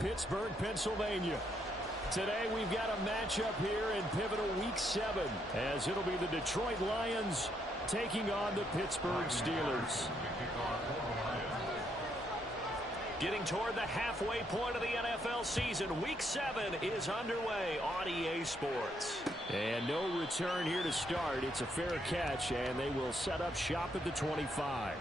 Pittsburgh, Pennsylvania. Today we've got a matchup here in pivotal week 7 as it'll be the Detroit Lions taking on the Pittsburgh Steelers. Getting toward the halfway point of the NFL season, week 7 is underway on EA Sports. And no return here to start. It's a fair catch, and they will set up shop at the 25.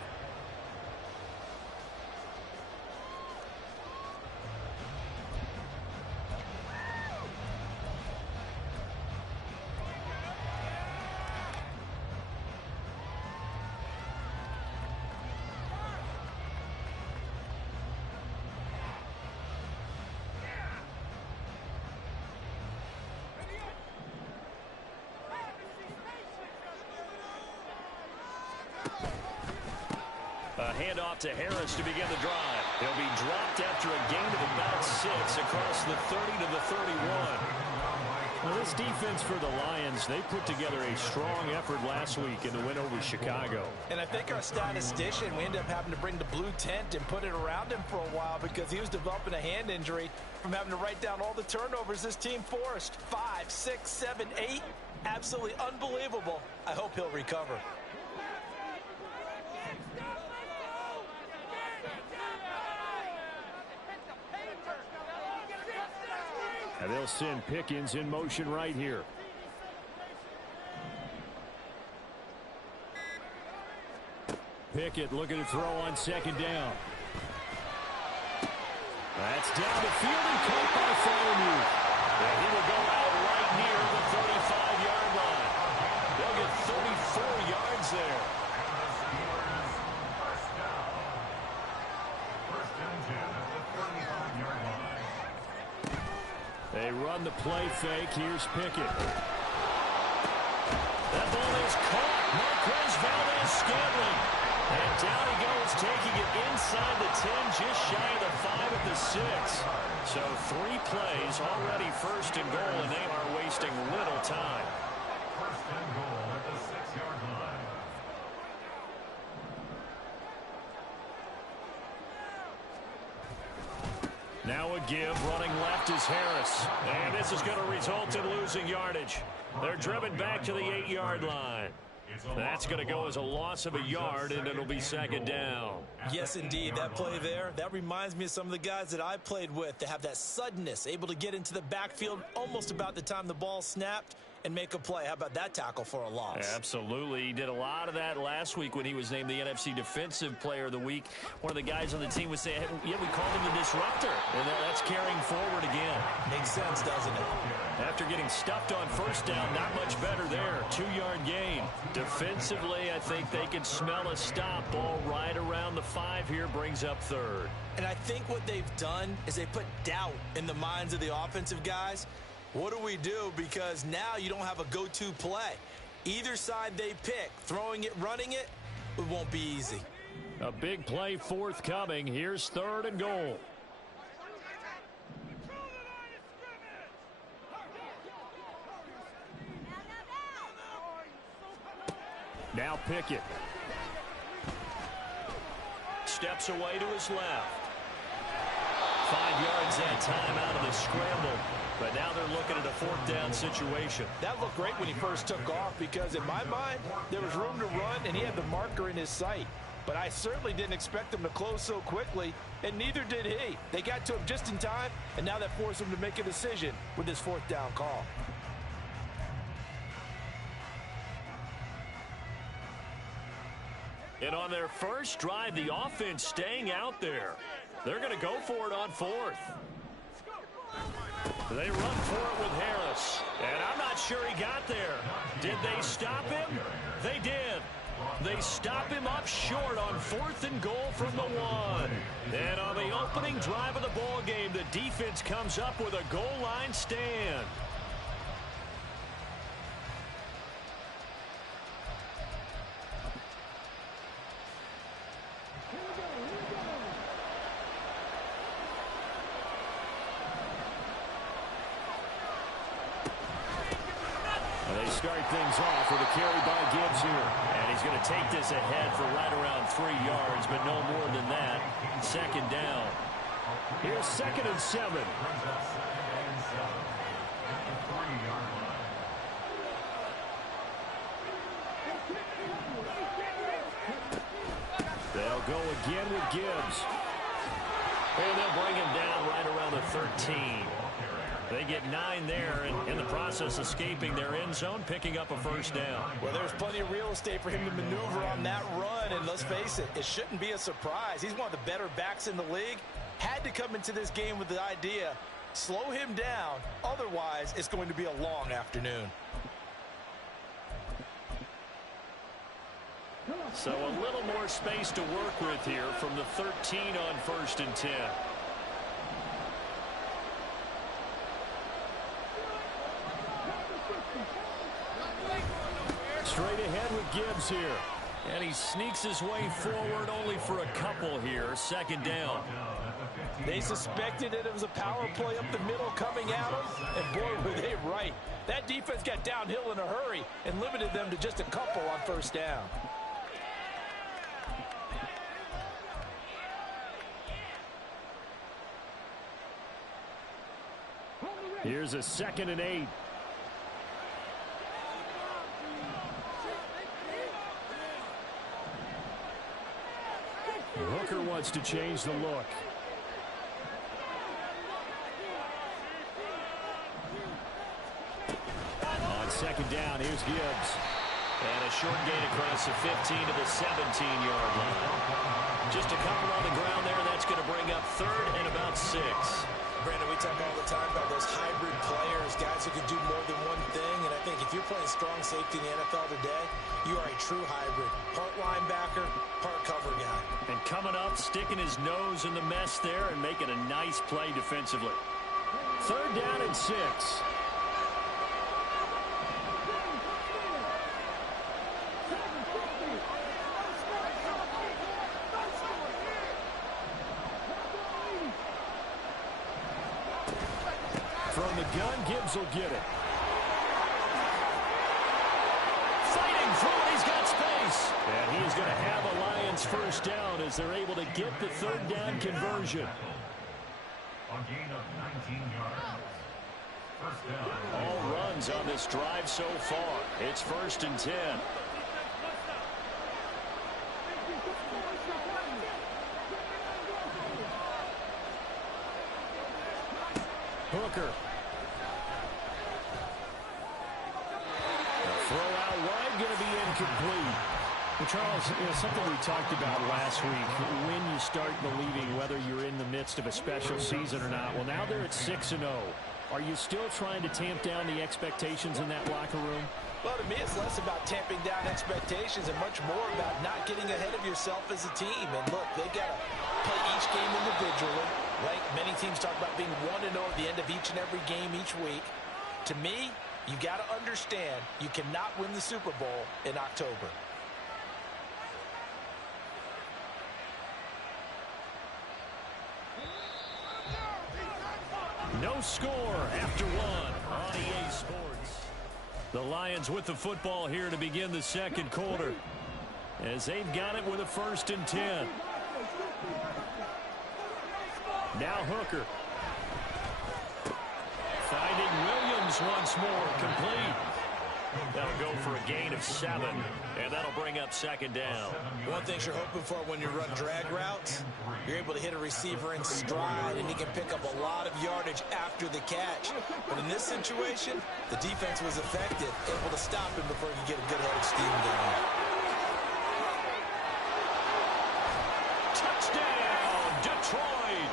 A handoff to Harris to begin the drive. He'll be dropped after a gain of about 6 across the 30 to the 31. Well, this defense for the Lions, they put together a strong effort last week in the win over Chicago. And I think our statistician, we ended up having to bring the blue tent and put it around him for a while because he was developing a hand injury from having to write down all the turnovers this team forced. 5, 6, 7, 8. Absolutely unbelievable. I hope he'll recover. And they'll send Pickens in motion right here. Pickett looking to throw on second down. That's down the field and caught by Farmer. And he will go out right near the 35-yard line. They'll get 34 yards there. They run the play fake. Here's Pickett. That ball is caught. Marquez Valdez-Scantling. And down he goes, taking it inside the 10, just shy of the 5 at the 6. So 3 plays already first and goal, and they are wasting little time. First and goal at the 6-yard line. Now a give, running left is Harris. And this is going to result in losing yardage. They're driven back to the 8-yard line. That's going to go as a loss of a yard, and it'll be second down. Yes, indeed. That play there, that reminds me of some of the guys that I played with that have that suddenness, able to get into the backfield almost about the time the ball snapped and make a play. How about that tackle for a loss? Absolutely. He did a lot of that last week when he was named the NFC Defensive Player of the Week. One of the guys on the team would say, hey, yeah, we called him the disruptor. And that's carrying forward again. Makes sense, doesn't it? After getting stuffed on first down, not much better there. 2-yard gain. Defensively, I think they can smell a stop. Ball right around the 5 here, brings up third. And I think what they've done is they put doubt in the minds of the offensive guys. What do we do? Because now you don't have a go-to play. Either side they pick, throwing it, running it, it won't be easy. A big play forthcoming. Here's third and goal. Now Pickett. Steps away to his left. 5 yards that time out of the scramble. But now they're looking at a 4th down situation. That looked great when he first took off because in my mind, there was room to run and he had the marker in his sight. But I certainly didn't expect him to close so quickly, and neither did he. They got to him just in time, and now that forced him to make a decision with his 4th down call. And on their first drive, the offense staying out there. They're going to go for it on 4th. They run for it with Harris. And I'm not sure he got there. Did they stop him? They did. They stop him up short on 4th and goal from the 1. And on the opening drive of the ball game, the defense comes up with a goal line stand. They start things off with a carry by Gibbs here. And he's going to take this ahead for right around 3 yards, but no more than that. Second down. Here's 2nd and 7. They'll go again with Gibbs. And they'll bring him down right around the 13. They get 9 there, and in the process escaping their end zone, picking up a first down. Well, there's plenty of real estate for him to maneuver on that run, and let's face it, it shouldn't be a surprise. He's one of the better backs in the league. Had to come into this game with the idea, slow him down, otherwise it's going to be a long afternoon. So a little more space to work with here from the 13 on 1st and 10. Straight ahead with Gibbs here. And he sneaks his way forward only for a couple here. 2nd down. They suspected that it was a power play up the middle coming at them, and boy, were they right. That defense got downhill in a hurry and limited them to just a couple on 1st down. Here's a 2nd and 8. Hooker wants to change the look. On 2nd down, here's Gibbs. And a short gain across the 15 to the 17-yard line. Just a couple on the ground there, and that's going to bring up 3rd and about 6. Brandon, we talk all the time about those hybrid players, guys who can do more than one thing, and I think if you're playing strong safety in the NFL today, you are a true hybrid. Part linebacker, part cover guy. And coming up, sticking his nose in the mess there and making a nice play defensively. 3rd down and 6. From the gun, Gibbs will get it. Fighting through it, he's got space. And he is going to have a Lions first down as they're able to get the 3rd down conversion. A gain of 19 yards. First down. All runs on this drive so far. It's 1st and 10. Hooker. Throw out wide, going to be incomplete. Well, Charles, something we talked about last week, when you start believing whether you're in the midst of a special season or not. Well, now they're at 6-0. Are you still trying to tamp down the expectations in that locker room? Well, to me, it's less about tamping down expectations and much more about not getting ahead of yourself as a team. And look, they got to play each game individually. Like many teams talk about being 1-0 at the end of each and every game each week. To me, you got to understand you cannot win the Super Bowl in October. No score after 1 on EA Sports. The Lions with the football here to begin the 2nd quarter, as they've got it with a 1st and 10. Now Hooker. Finding Williams once more, complete. That'll go for a gain of 7, and that'll bring up 2nd down. One thing you're hoping for when you run drag routes, you're able to hit a receiver in stride, and he can pick up a lot of yardage after the catch. But in this situation, the defense was effective, able to stop him before he could get a good head of steam going. Touchdown, Detroit!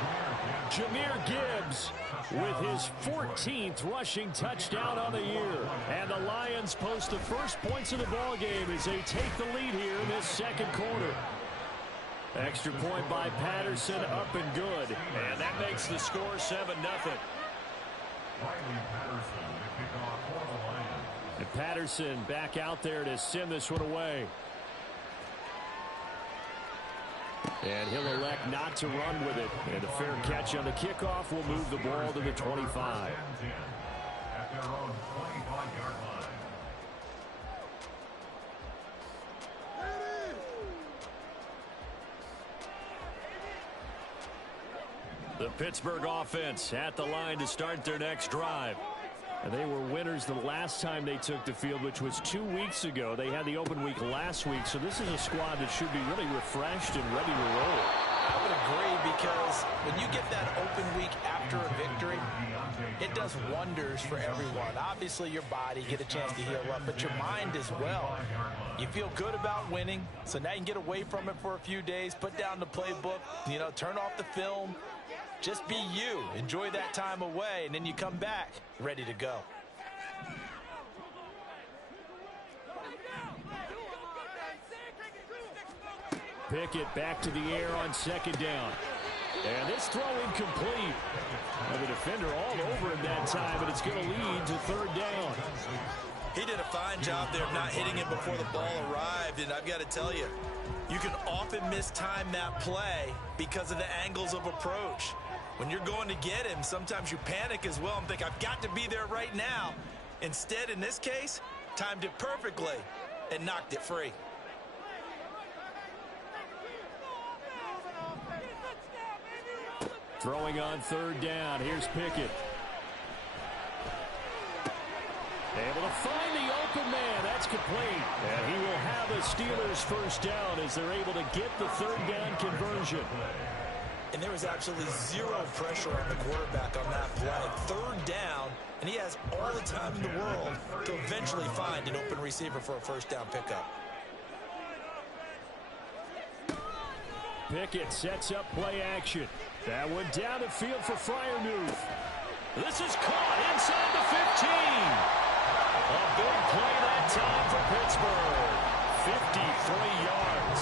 Jahmyr Gibbs with his 14th rushing touchdown on the year. And the Lions post the first points of the ball game as they take the lead here in this 2nd quarter. Extra point by Patterson, up and good. And that makes the score 7-0. And Patterson back out there to send this one away. And he'll elect not to run with it. And a fair catch on the kickoff will move the ball to the 25. At their own 25-yard line. The Pittsburgh offense at the line to start their next drive. And they were winners the last time they took the field, which was 2 weeks ago. They had the open week last week, so this is a squad that should be really refreshed and ready to roll. I would agree, because when you get that open week after a victory, it does wonders for everyone. Obviously, your body get a chance to heal up, but your mind as well. You feel good about winning, so now you can get away from it for a few days, put down the playbook, turn off the film. Just be you. Enjoy that time away, and then you come back ready to go. Pickett back to the air on second down. And this throw incomplete. And the defender all over him that time, but it's going to lead to third down. He did a fine job there of not hitting him before the ball arrived, and I've got to tell you, you can often mistime that play because of the angles of approach. When you're going to get him, sometimes you panic as well and think, I've got to be there right now. Instead, in this case, timed it perfectly and knocked it free. Throwing on third down. Here's Pickett. Able to find the open man. That's complete. And he will have a Steelers first down as they're able to get the third down conversion. And there was absolutely zero pressure on the quarterback on that play. Third down, and he has all the time in the world to eventually find an open receiver for a first down pickup. Pickett sets up play action. That one down the field for Freiermuth. This is caught inside the 15. A big play that time for Pittsburgh. 53 yards.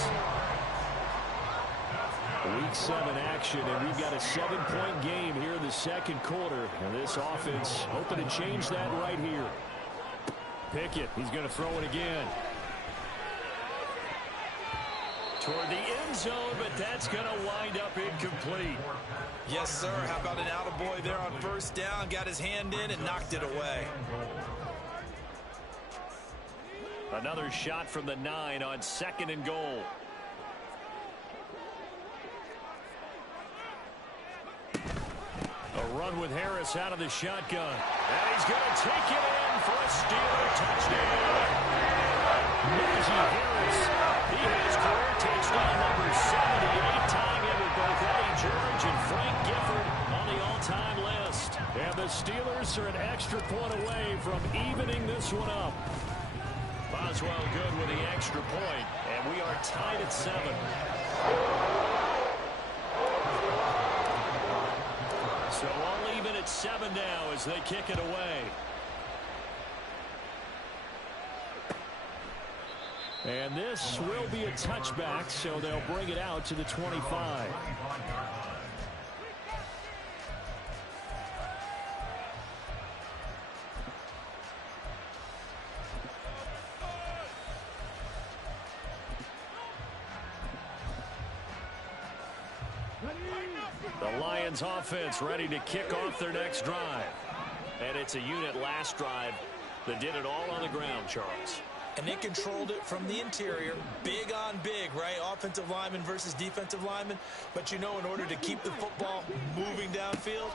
Week 7 action, and we've got a 7-point game here in the second quarter. And this offense hoping to change that right here. Pickett, he's going to throw it again. Toward the end zone, but that's going to wind up incomplete. Yes, sir. How about an attaboy there on first down? Got his hand in and knocked it away. Another shot from the 9 on second and goal. A run with Harris out of the shotgun. And he's going to take it in for a Steeler touchdown. Najee Harris, he has career touchdown number 78, tying it with both Eddie George and Frank Gifford on the all-time list. And the Steelers are an extra point away from evening this one up. Boswell good with the extra point, and we are tied at 7. So all even at 7 now as they kick it away. And this will be a touchback, so they'll bring it out to the 25. The Lions offense ready to kick off their next drive. And it's a unit last drive that did it all on the ground, Charles. And they controlled it from the interior. Big on big, right? Offensive lineman versus defensive lineman. But in order to keep the football moving downfield,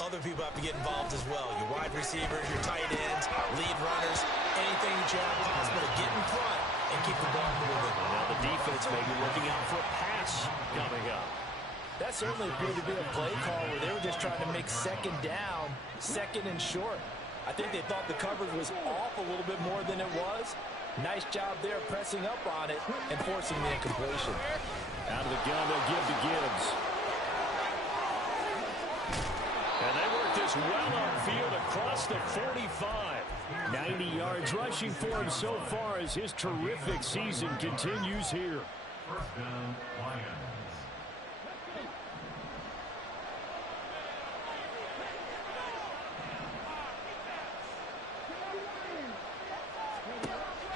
other people have to get involved as well. Your wide receivers, your tight ends, lead runners, anything that you have possible to get in front and keep the ball moving. Now the defense may be looking out for a pass coming up. That certainly appeared to be a play call where they were just trying to make second down, second and short. I think they thought the coverage was off a little bit more than it was. Nice job there pressing up on it and forcing the incompletion. Out of the gun, they'll give to Gibbs. And they work this well upfield across the 45. 90 yards rushing for him so far as his terrific season continues here. First down, Lions.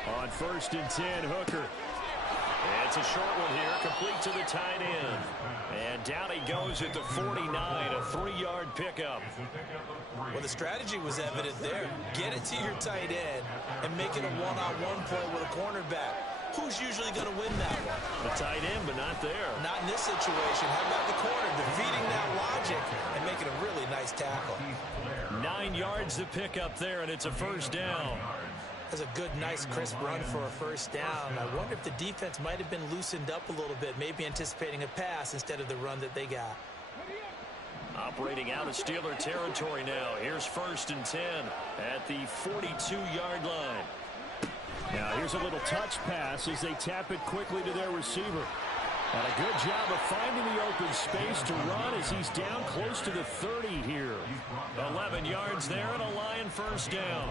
On 1st and 10, Hooker. It's a short one here, complete to the tight end. And down he goes at the 49, a 3-yard pickup. Well, the strategy was evident there. Get it to your tight end and make it a one-on-one play with a cornerback. who's usually going to win that one? The tight end, but not there. Not in this situation. How about the corner defeating that logic and making a really nice tackle? 9 yards to pick up there, and it's a first down. That's a good, nice, crisp run for a first down. I wonder if the defense might have been loosened up a little bit, maybe anticipating a pass instead of the run that they got. Operating out of Steeler territory now. Here's 1st and 10 at the 42-yard line. Now here's a little touch pass as they tap it quickly to their receiver. And a good job of finding the open space to run as he's down close to the 30 here. 11 yards there and a Lion first down.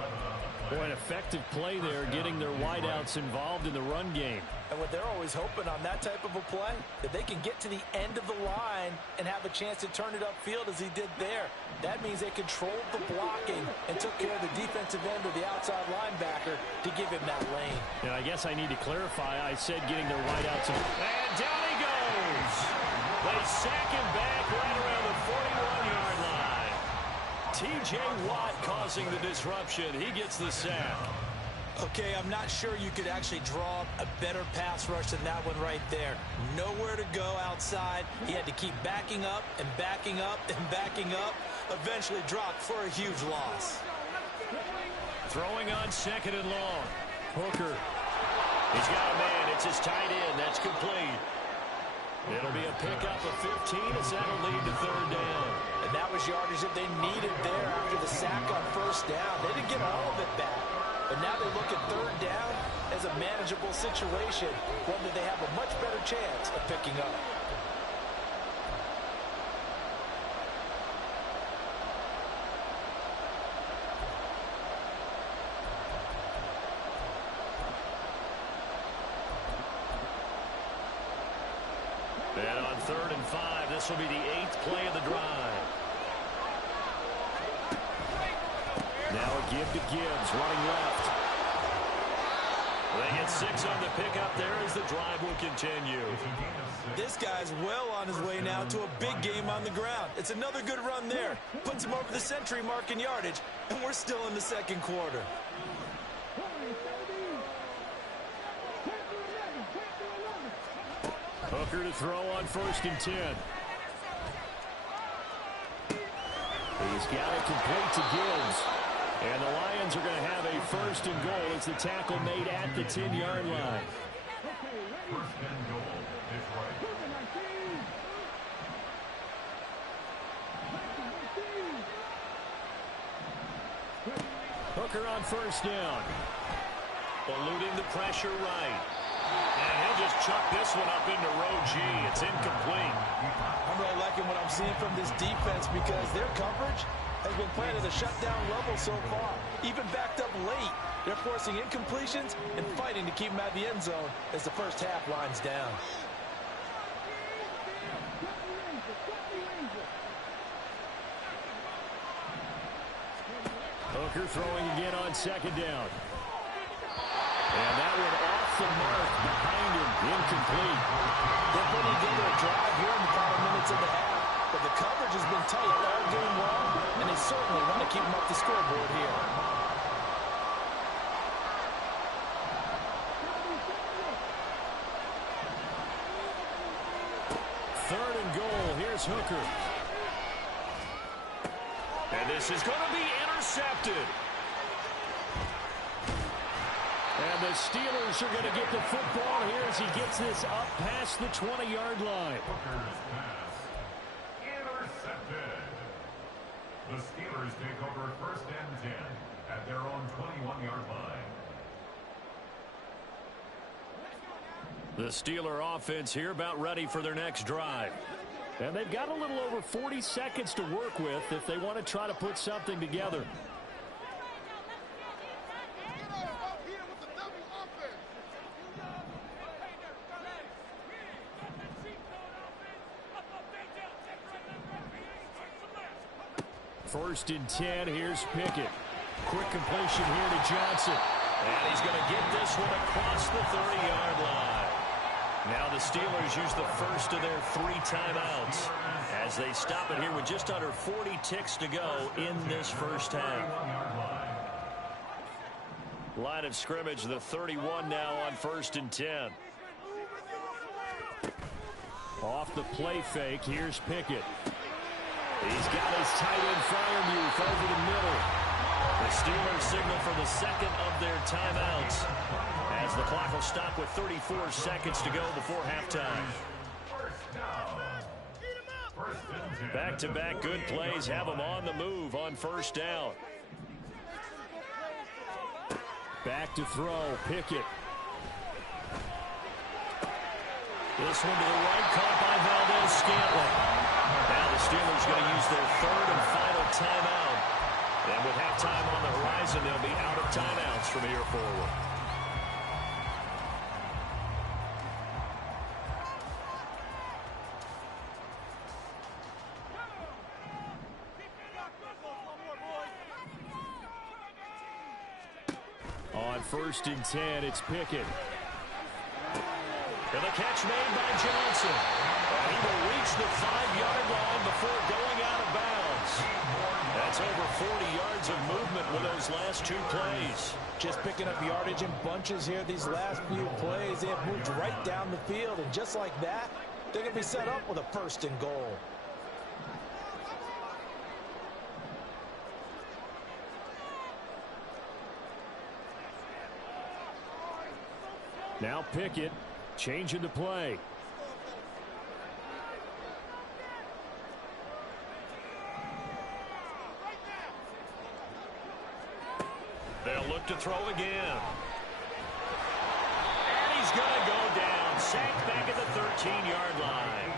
Boy, an effective play there, getting their wideouts involved in the run game. And what they're always hoping on that type of a play, that they can get to the end of the line and have a chance to turn it upfield as he did there. That means they controlled the blocking and took care of the defensive end or the outside linebacker to give him that lane. And I guess I need to clarify. I said getting their wideouts. And down he goes. They sack him back right around the 41-yard line. T.J. Watt causing the disruption. He gets the sack. Okay, I'm not sure you could actually draw a better pass rush than that one right there. Nowhere to go outside. He had to keep backing up and backing up and backing up. Eventually dropped for a huge loss. Throwing on 2nd and long. Hooker. He's got a man. It's his tight end. That's complete. It'll be a pickup of 15 as that'll lead to 3rd down. And that was yardage that they needed there after the sack on 1st down. They didn't get all of it back. But now they look at 3rd down as a manageable situation, one that they have a much better chance of picking up. And on 3rd and 5, this will be the 8th play of the drive. Now a give to Gibbs, running left. They get 6 on the pickup there as the drive will continue. This guy's well on his way now to a big game on the ground. It's another good run there. Puts him over the century mark in yardage, and we're still in the 2nd quarter. Hooker to throw on 1st and 10. He's got it complete to Gibbs. And the Lions are going to have a 1st and goal as the tackle made at the 10-yard line. 1st and goal, Detroit. Hooker on 1st down. Eluding the pressure right. And he'll just chuck this one up into row G. It's incomplete. I'm really liking what I'm seeing from this defense because their coverage has been playing at a shutdown level so far. Even backed up late, they're forcing incompletions and fighting to keep them out of the end zone as the first half winds down. Hooker throwing again on 2nd down. And that one off the mark behind him, incomplete. They're putting together a drive here in the final minutes of the half, but the coverage has been tight all game long, and they certainly want to keep them up the scoreboard here. Third and goal. Here's Hooker. And this is going to be intercepted. And the Steelers are going to get the football here as he gets this up past the 20-yard line. Hooker's pass intercepted. The Steelers take over 1st and 10 at their own 21-yard line. The Steeler offense here about ready for their next drive. And they've got a little over 40 seconds to work with if they want to try to put something together. First and 10, here's Pickett. Quick completion here to Johnson. And he's going to get this one across the 30-yard line. Now the Steelers use the first of their 3 timeouts as they stop it here with just under 40 ticks to go in this first half. Line of scrimmage, the 31 now on 1st and 10. Off the play fake, here's Pickett. He's got his tight end Freiermuth over the middle. The Steelers signal for the second of their timeouts as the clock will stop with 34 seconds to go before halftime. Back-to-back good plays have them on the move on 1st down. Back to throw, Pickett. This one to the right, caught by Valdez-Scantling. Now the Steelers going to use their 3rd and final timeout. And with halftime on the horizon, they'll be out of timeouts from here forward. On 1st and 10, it's Pickett. And the catch made by Johnson. And he will reach the 5-yard line before going out of bounds. That's over 40 yards of movement with those last 2 plays. Just picking up yardage in bunches here these last few plays. They have moved right down the field, and just like that, they're going to be set up with a 1st and goal. Now Pickett changing the play. They'll look to throw again. And he's going to go down. Sacked back at the 13-yard line.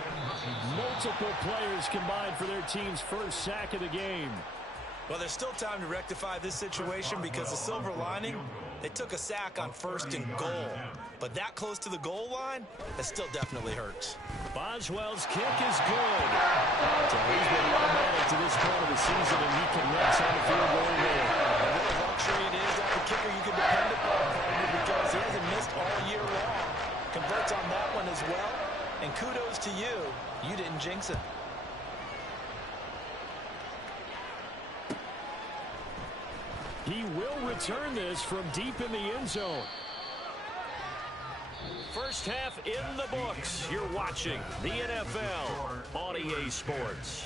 Multiple players combined for their team's first sack of the game. Well, there's still time to rectify this situation because the silver lining, they took a sack on 1st and goal. But that close to the goal line, that still definitely hurts. Boswell's kick is good. So he's been automatic to this point of the season, and he connects on the field goal there. What a luxury it is to have a kicker you can depend upon, because he hasn't missed all year long. Converts on that one as well. And kudos to you. You didn't jinx it. He will return this from deep in the end zone. First half in the books. You're watching the NFL on EA Sports.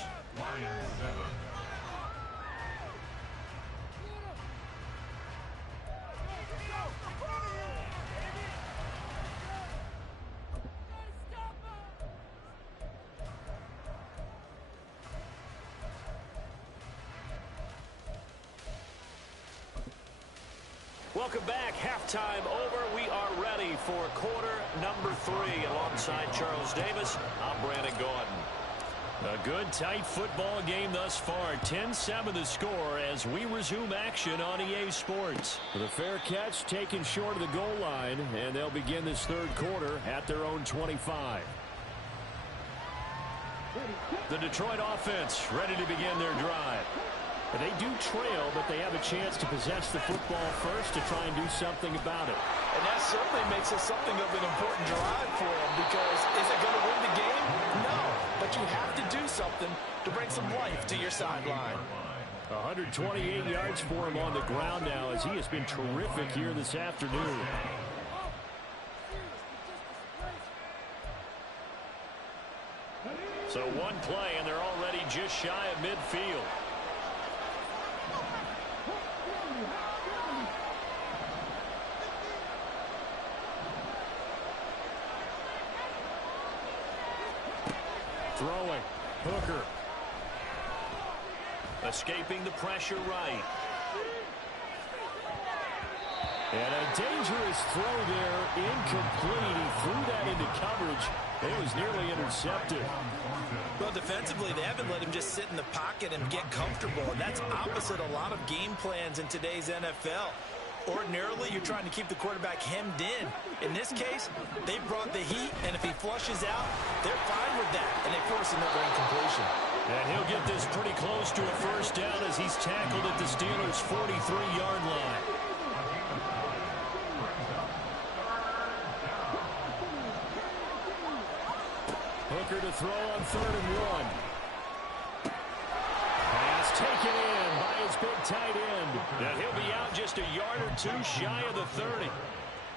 Welcome back. Halftime over. We are ready for quarter number 3. Alongside Charles Davis, I'm Brandon Gordon. A good, tight football game thus far. 10-7 the score as we resume action on EA Sports. With a fair catch taken short of the goal line, and they'll begin this 3rd quarter at their own 25. The Detroit offense ready to begin their drive. They do trail, but they have a chance to possess the football first to try and do something about it. And that certainly makes it something of an important drive for them, because is it going to win the game? No, but you have to do something to bring some life to your sideline. 128 yards for him on the ground now, as he has been terrific here this afternoon. So one play, and they're already just shy of midfield. Throwing. Hooker. Escaping the pressure right. And a dangerous throw there. Incomplete. He threw that into coverage. It was nearly intercepted. Well, defensively, they haven't let him just sit in the pocket and get comfortable. And that's opposite a lot of game plans in today's NFL. Ordinarily, you're trying to keep the quarterback hemmed in. In this case, they brought the heat, and if he flushes out, they're fine with that, and they force another incompletion. And he'll get this pretty close to a first down as he's tackled at the Steelers' 43-yard line. Hooker to throw on 3rd and 1. Pass taken in by his big tight end. And he'll be out just a yard or two shy of the 30.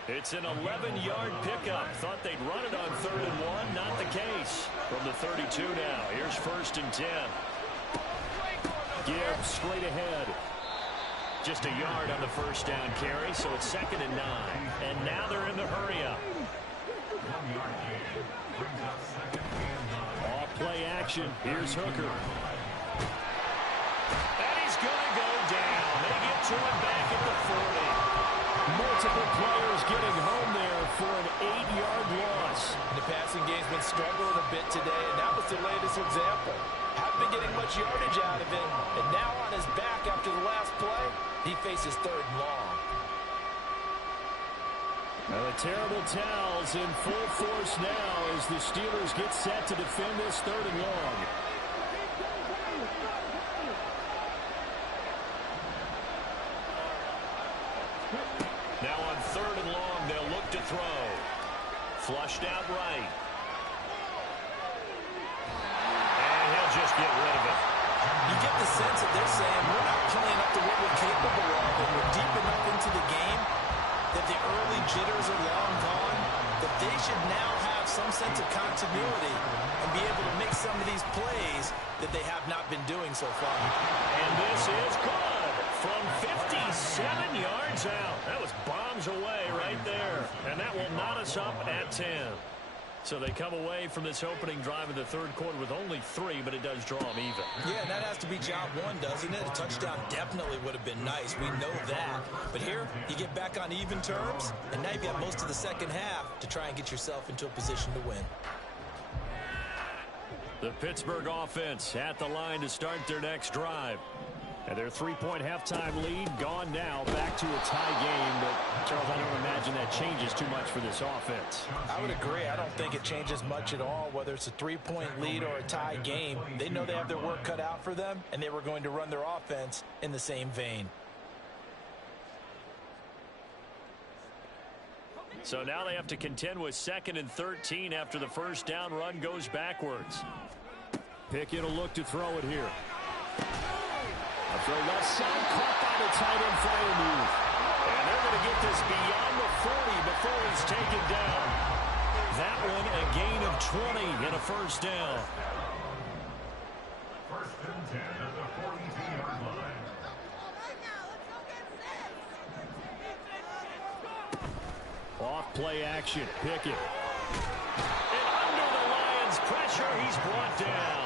It's an 11-yard pickup. Thought they'd run it on 3rd and 1. Not the case. From the 32 now. Here's 1st and 10. Gibbs straight ahead. Just a yard on the first down carry, so it's 2nd and 9. And now they're in the hurry-up. Off play action. Here's Hooker. And he's going to go down. They get to him back at the 40. Multiple players getting home there for an 8-yard loss. The passing game's been struggling a bit today, and that was the latest example. Haven't been getting much yardage out of it, and now on his back after the last play, he faces 3rd and long. Now the terrible towels in full force now as the Steelers get set to defend this 3rd and long. Now on 3rd and long, they'll look to throw. Flushed out right. And he'll just get rid of it. You get the sense that they're saying we're not playing up to what we're capable of, and we're deep enough into the game that the early jitters are long gone, that they should now have some sense of continuity and be able to make some of these plays that they have not been doing so far. And this is good from 57 yards out. That was bombs away right there. And that will knot us up at 10. So they come away from this opening drive in the 3rd quarter with only 3, but it does draw them even. Yeah, and that has to be job one, doesn't it? A touchdown definitely would have been nice. We know that. But here, you get back on even terms, and now you've got most of the second half to try and get yourself into a position to win. The Pittsburgh offense at the line to start their next drive. And their 3-point halftime lead gone now, back to a tie game. But, Charles, I don't imagine that changes too much for this offense. I would agree. I don't think it changes much at all, whether it's a 3-point lead or a tie game. They know they have their work cut out for them, and they were going to run their offense in the same vein. So now they have to contend with 2nd and 13 after the first down run goes backwards. Pickett will look to throw it here. A throw left side, caught by the tight end Freiermuth. And they're going to get this beyond the 40 before he's taken down. That one a gain of 20 and a first down. 1st and 10 at the 42-yard line. Off play action, Pickett. And under the Lions' pressure, he's brought down.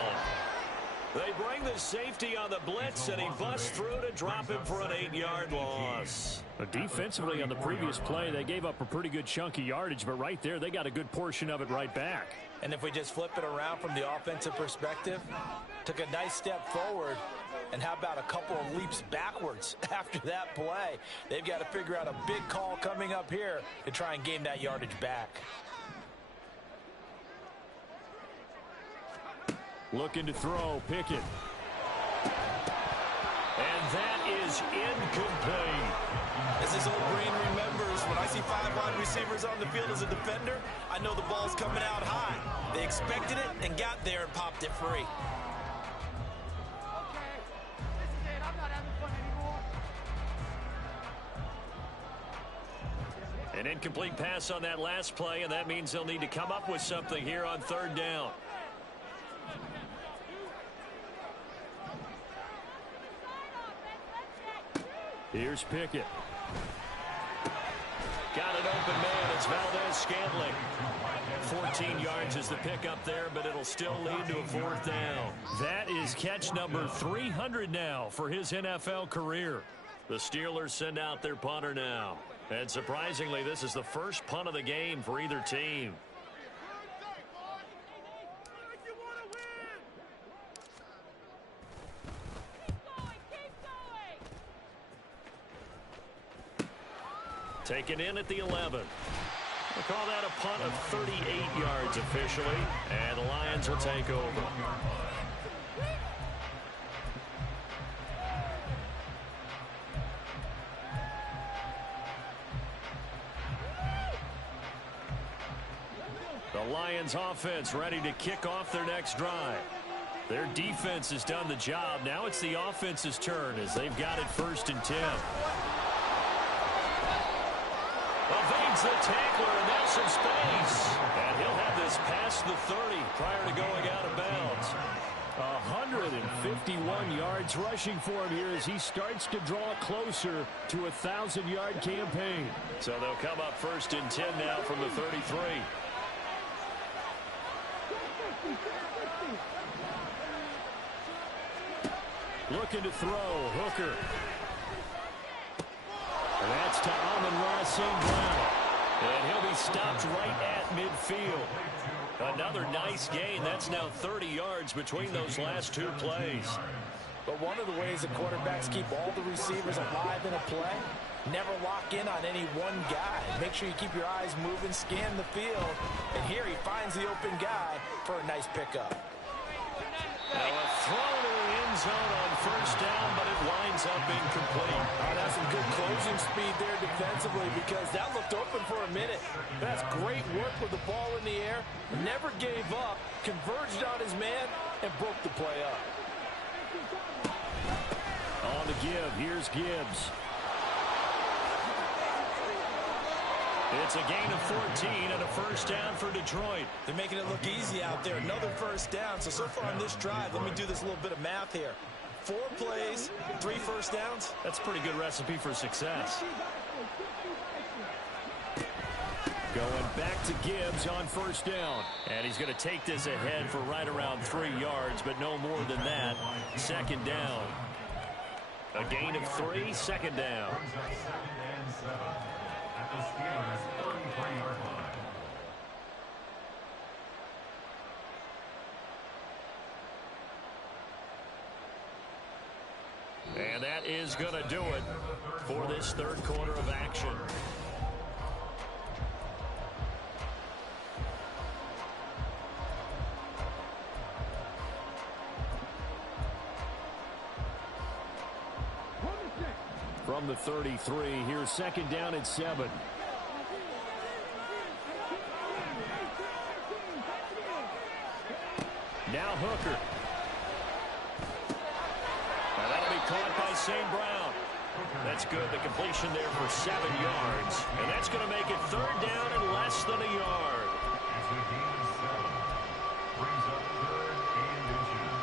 They bring the safety on the blitz, and he busts through to drop him for an 8-yard loss. But defensively on the previous play, they gave up a pretty good chunk of yardage, but right there, they got a good portion of it right back. And if we just flip it around from the offensive perspective, took a nice step forward, and how about a couple of leaps backwards after that play? They've got to figure out a big call coming up here to try and gain that yardage back. Looking to throw, Pickett. And that is incomplete. As his old brain remembers, when I see 5 wide receivers on the field as a defender, I know the ball's coming out high. They expected it and got there and popped it free. An incomplete pass on that last play, and that means they'll need to come up with something here on 3rd down. Here's Pickett. Got an open man. It's Valdez-Scantling. 14 yards is the pickup there, but it'll still lead to a 4th down. That is catch number 300 now for his NFL career. The Steelers send out their punter now. And surprisingly, this is the first punt of the game for either team. Taken in at the 11. We'll call that a punt of 38 yards officially, and the Lions will take over. The Lions offense ready to kick off their next drive. Their defense has done the job. Now it's the offense's turn as they've got it 1st and 10. Evades the tackler, and that's some space. And he'll have this past the 30 prior to going out of bounds. 151 yards rushing for him here as he starts to draw closer to a 1,000-yard campaign. So they'll come up 1st and 10 now from the 33. Looking to throw, Hooker. And that's to Amon-Ra St. Brown. And he'll be stopped right at midfield. Another nice gain. That's now 30 yards between those last 2 plays. But one of the ways the quarterbacks keep all the receivers alive in a play, never lock in on any one guy. Make sure you keep your eyes moving, scan the field. And here he finds the open guy for a nice pickup. Now a throw to the end zone on 1st down, but it winds up incomplete. Oh, that's some good closing speed there defensively because that looked open for a minute. That's great work with the ball in the air. Never gave up, converged on his man, and broke the play up. On the give, here's Gibbs. It's a gain of 14 and a 1st down for Detroit. They're making it look easy out there. Another 1st down. So far on this drive, let me do this little bit of math here. 4 plays, 3 1st downs. That's a pretty good recipe for success. Going back to Gibbs on 1st down. And he's going to take this ahead for right around 3 yards, but no more than that. 2nd down. A gain of 3, 2nd down. At the Steelers' 33-yard line. And that is going to do it for this 3rd quarter of action. From the 33, here's 2nd down and 7. Now Hooker. Now that'll be caught by St. Brown. That's good. The completion there for 7 yards. And that's going to make it 3rd down and less than a yard. It's a gain of 7. Brings up 3rd and inches.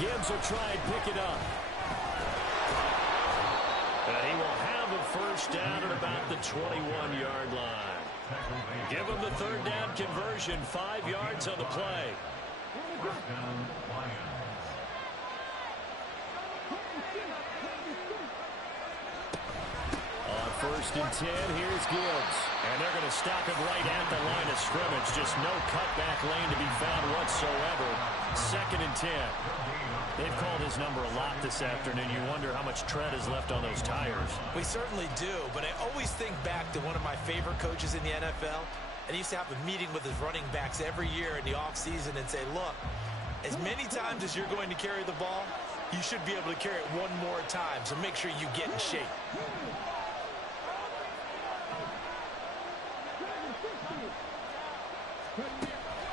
Gibbs will try and pick it up. And he will have a 1st down at about the 21-yard line. Give him the 3rd down conversion, 5 yards on the play. 1st down, Lions. On 1st and 10, here's Gibbs. And they're going to stop him right at the line of scrimmage. Just no cutback lane to be found whatsoever. 2nd and 10. They've called his number a lot this afternoon. You wonder how much tread is left on those tires. We certainly do, but I always think back to one of my favorite coaches in the NFL. And he used to have a meeting with his running backs every year in the offseason and say, look, as many times as you're going to carry the ball, you should be able to carry it one more time, so make sure you get in shape.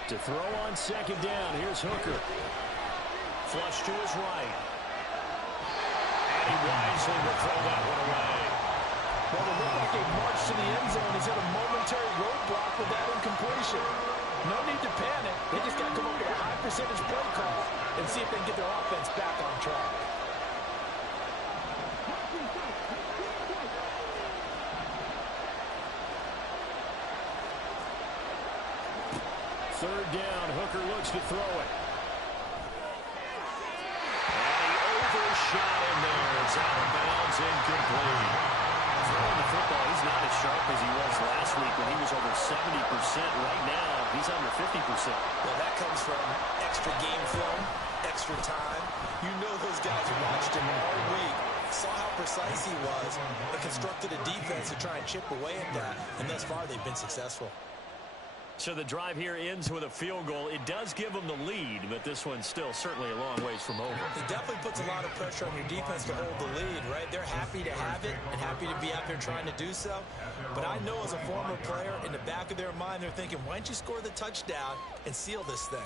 To throw on 2nd down, here's Hooker. Flush to his right. And he wisely will throw that one away. Well, it looked like a march to the end zone. He's hit a momentary roadblock with that incompletion. No need to panic. They just got to come up with a high percentage play call and see if they can get their offense back on track. Third down, Hooker looks to throw it. And he overshot him there. It's out of bounds, incomplete. Throwing the football, he's not as sharp as he was last week when he was over 70%. Right now, he's under 50%. Well, that comes from extra game film, extra time. You know those guys watched him all week, saw how precise he was, and constructed a defense to try and chip away at that. And thus far, they've been successful. So the drive here ends with a field goal. It does give them the lead, but this one's still certainly a long ways from over. It definitely puts a lot of pressure on your defense to hold the lead, right? They're happy to have it and happy to be out there trying to do so. But I know as a former player, in the back of their mind, they're thinking, why don't you score the touchdown and seal this thing?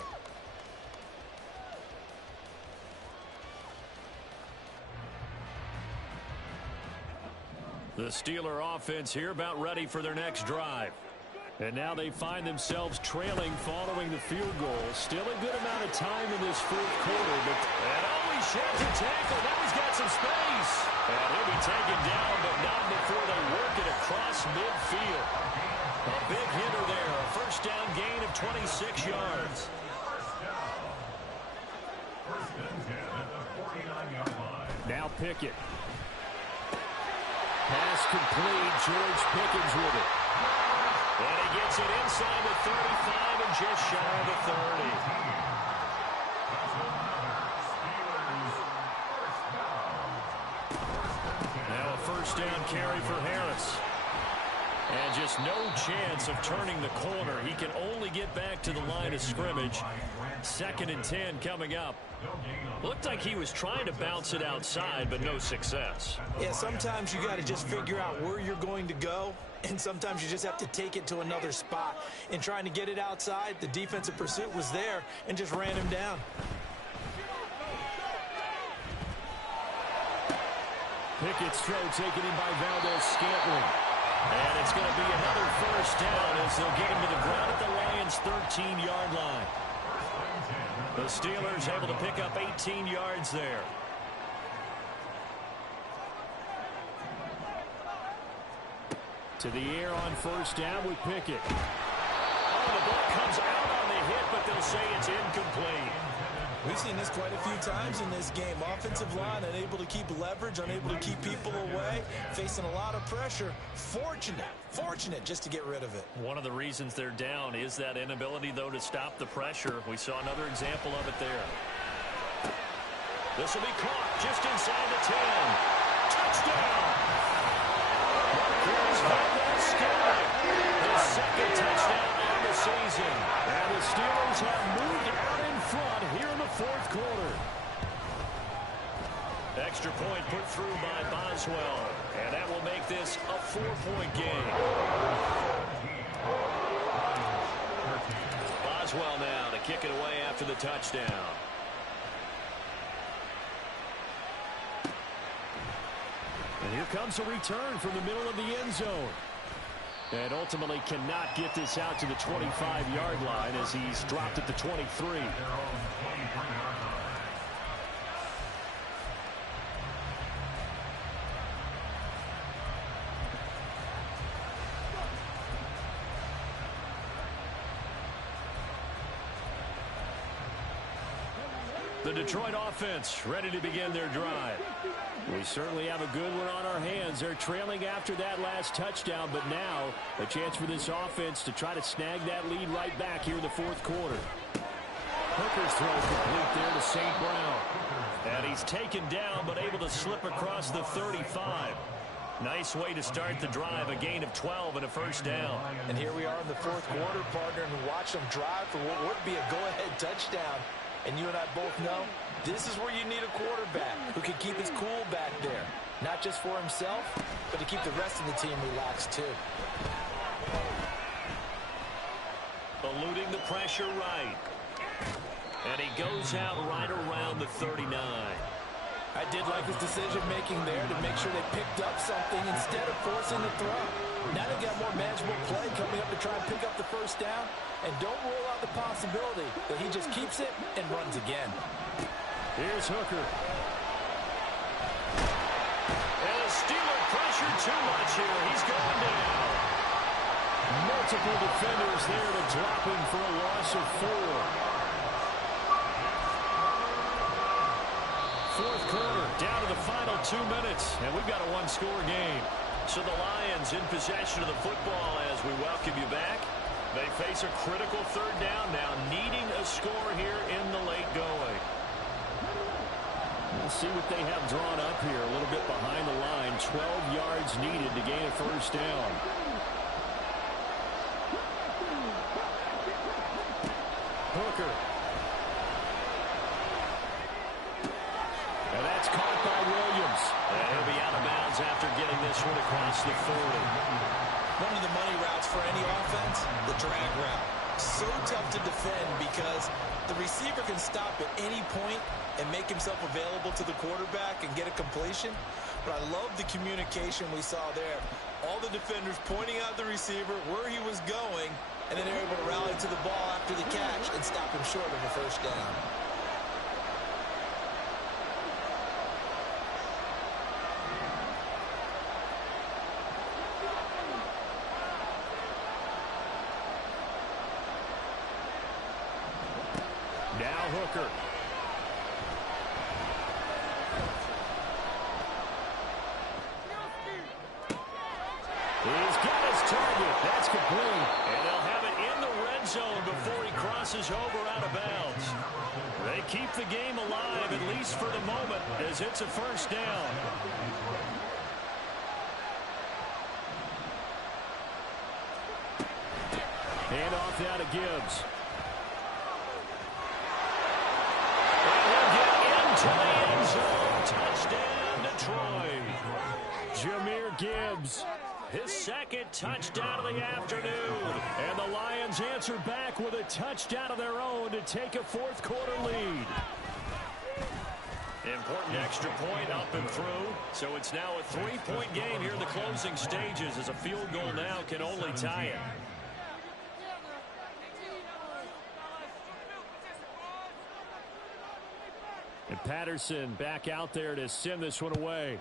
The Steeler offense here about ready for their next drive. And now they find themselves trailing following the field goal. Still a good amount of time in this fourth quarter. But he sheds a tackle. Now he's got some space. And he'll be taken down, but not before they work it across midfield. A big hitter there. A first down gain of 26 yards. First and 10 at the 49-yard line. Now Pickett. Pass complete. George Pickens with it. And he gets it inside the 35 and just shy of the 30. Now a first down carry for Harris. And just no chance of turning the corner. He can only get back to the line of scrimmage. 2nd and 10 coming up. Looked like he was trying to bounce it outside, but no success. Yeah, sometimes you got to just figure out where you're going to go, and sometimes you just have to take it to another spot. In trying to get it outside, the defensive pursuit was there and just ran him down. Pickett's throw taken in by Valdez-Scantling. And it's going to be another first down as they'll get him to the ground at the Lions' 13-yard line. The Steelers able to pick up 18 yards there. To the air on first down with Pickett. Oh, the ball comes out on the hit, but they'll say it's incomplete. We've seen this quite a few times in this game. Offensive line unable to keep leverage, unable to keep people away, facing a lot of pressure. Fortunate just to get rid of it. One of the reasons they're down is that inability, though, to stop the pressure. We saw another example of it there. This will be caught just inside the 10. Touchdown! Marquez Valdez-Scantling, his second touchdown on the season. And the Steelers have moved out in front here in the fourth quarter. Extra point put through by Boswell, and that will make this a 4-point game. Boswell now to kick it away after the touchdown. And here comes a return from the middle of the end zone. And ultimately cannot get this out to the 25-yard line as he's dropped at the 23. The Detroit offense ready to begin their drive. We certainly have a good one on our hands. They're trailing after that last touchdown, but now a chance for this offense to try to snag that lead right back here in the fourth quarter. Hooker's throw complete there to St. Brown. And he's taken down, but able to slip across the 35. Nice way to start the drive, a gain of 12 and a first down. And here we are in the fourth quarter, partner, and watch them drive for what would be a go-ahead touchdown. And you and I both know this is where you need a quarterback who can keep his cool back there. Not just for himself, but to keep the rest of the team relaxed too. Eluding the pressure right. And he goes out right around the 39. I did like his decision-making there to make sure they picked up something instead of forcing the throw. Now they've got more manageable play coming up to try and pick up the first down. And don't rule out the possibility that he just keeps it and runs again. Here's Hooker. And the Steeler pressure too much here. He's going down. Multiple defenders there to drop him for a loss of 4. Fourth quarter, down to the final 2 minutes, and we've got a one-score game. So the Lions in possession of the football as we welcome you back. They face a critical third down now, needing a score here in the late going. We'll see what they have drawn up here. A little bit behind the line. 12 yards needed to gain a first down. Hooker. And that's caught by Williams. And he'll be out of bounds after getting this one across the 40. One of the money routes for any offense, the drag route. So tough to defend because the receiver can stop at any point and make himself available to the quarterback and get a completion. But I love the communication we saw there. All the defenders pointing out the receiver, where he was going, and then they're able to rally to the ball after the catch and stop him short of a first down. Now Hooker. He's got his target. That's complete. And they'll have it in the red zone before he crosses over out of bounds. They keep the game alive, at least for the moment, as it's a first down. Hand off now to Gibbs. To the end zone. Touchdown, Detroit. Jahmyr Gibbs, his second touchdown of the afternoon. And the Lions answer back with a touchdown of their own to take a fourth quarter lead. Important extra point up and through. So it's now a 3-point game here in the closing stages, as a field goal now can only tie it. And Patterson back out there to send this one away.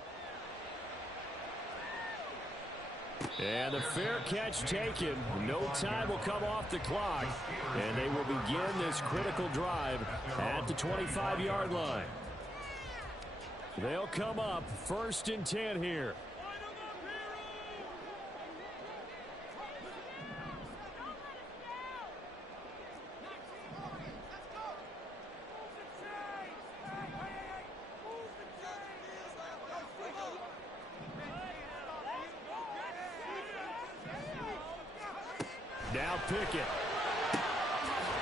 And the fair catch taken. No time will come off the clock. And they will begin this critical drive at the 25-yard line. They'll come up 1st and 10 here. Now Pickett.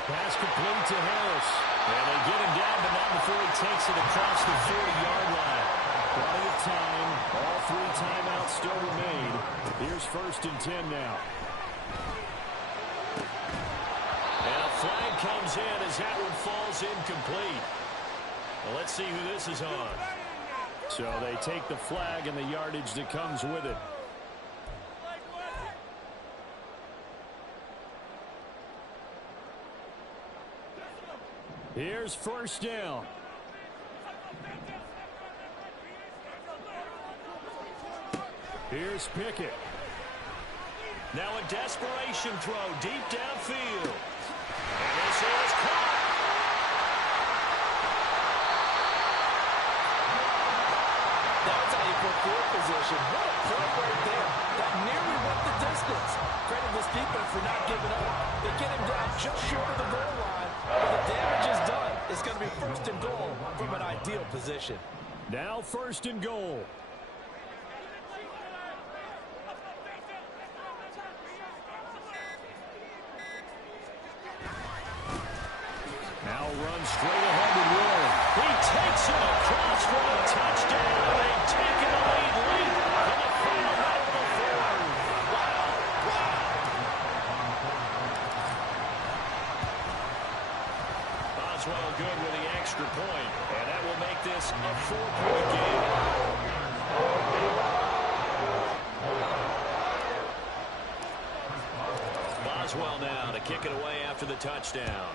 Pass complete to Harris. And they get him down, but not before he takes it across the 40-yard line. Plenty of time. All 3 timeouts still remain. Here's 1st and 10 now. And a flag comes in as that one falls incomplete. Well, let's see who this is on. So they take the flag and the yardage that comes with it. Here's 1st down. Here's Pickett. Now a desperation throw deep downfield. And this is caught. That's how you put field position. What a play right there. That nearly went the distance. Credit this defense for not giving up. They get him down just short of the goal line. But the damage is done. It's going to be 1st and goal from an ideal position. Now 1st and goal. Now runs straight ahead with Will. He takes it across for a touchdown. They've taken the lead late in the final minute of the 4th. Boswell good with the extra point, and that will make this a 4-point game. Boswell now to kick it away after the touchdown.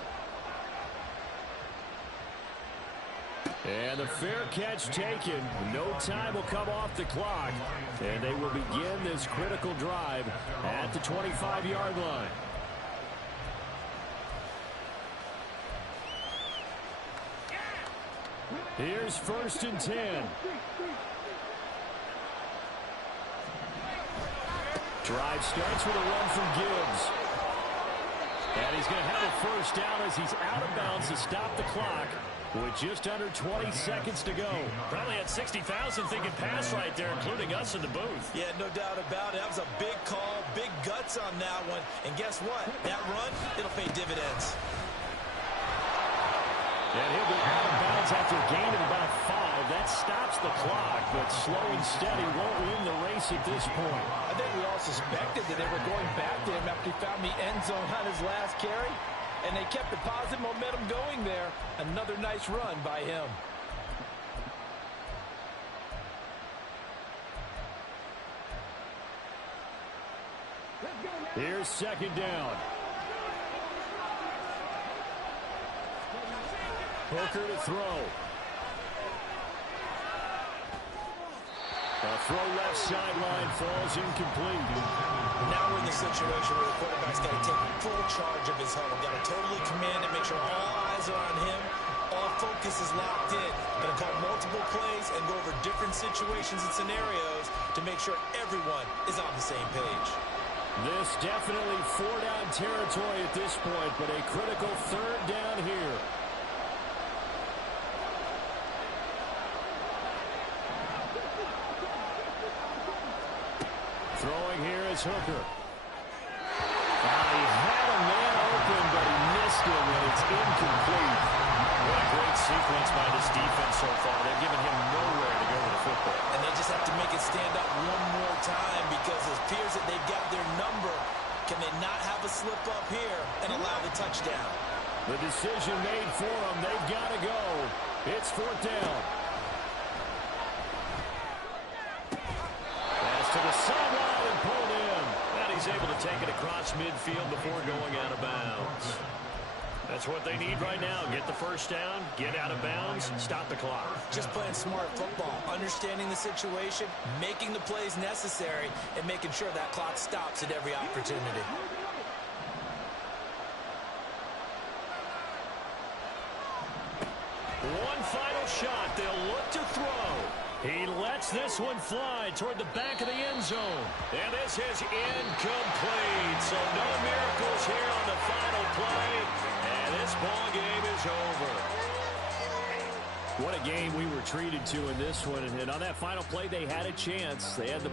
And the fair catch taken. No time will come off the clock. And they will begin this critical drive at the 25-yard line. Here's 1st and 10. Drive starts with a run from Gibbs. And he's going to have a first down as he's out of bounds to stop the clock With just under 20 seconds to go. Probably had 60,000 thinking pass right there, including us in the booth. Yeah, no doubt about it. That was a big call, big guts on that one. And guess what? That run, it'll pay dividends. And he'll be out of bounds after a gain of about 5. That stops the clock, but slow and steady won't win the race at this point. I think we all suspected that they were going back to him after he found the end zone on his last carry. And they kept the positive momentum going there. Another nice run by him. Here's second down. Hooker to throw. A throw left sideline falls incomplete. Now we're in the situation where the quarterback's got to take full charge of his huddle. Got to totally command it, make sure all eyes are on him. All focus is locked in. Got to call multiple plays and go over different situations and scenarios to make sure everyone is on the same page. This definitely 4-down territory at this point, but a critical third down here. Throwing here is Hooker. He had a man open, but he missed him, and it's incomplete. What a great sequence by this defense so far. They've given him nowhere to go with the football. And they just have to make it stand up one more time because it appears that they've got their number. Can they not have a slip up here and allow the touchdown? The decision made for them. They've got to go. It's fourth down. Pass to the sideline and pulled in. And he's able to take it across midfield before going out of bounds. That's what they need right now. Get the first down, get out of bounds, stop the clock. Just playing smart football, understanding the situation, making the plays necessary, and making sure that clock stops at every opportunity. One final shot. They'll look to throw. He lets this one fly toward the back of the end zone. And this is incomplete. So no miracles here on the final play. And this ball game is over. What a game we were treated to in this one. And on that final play, they had a chance. They had the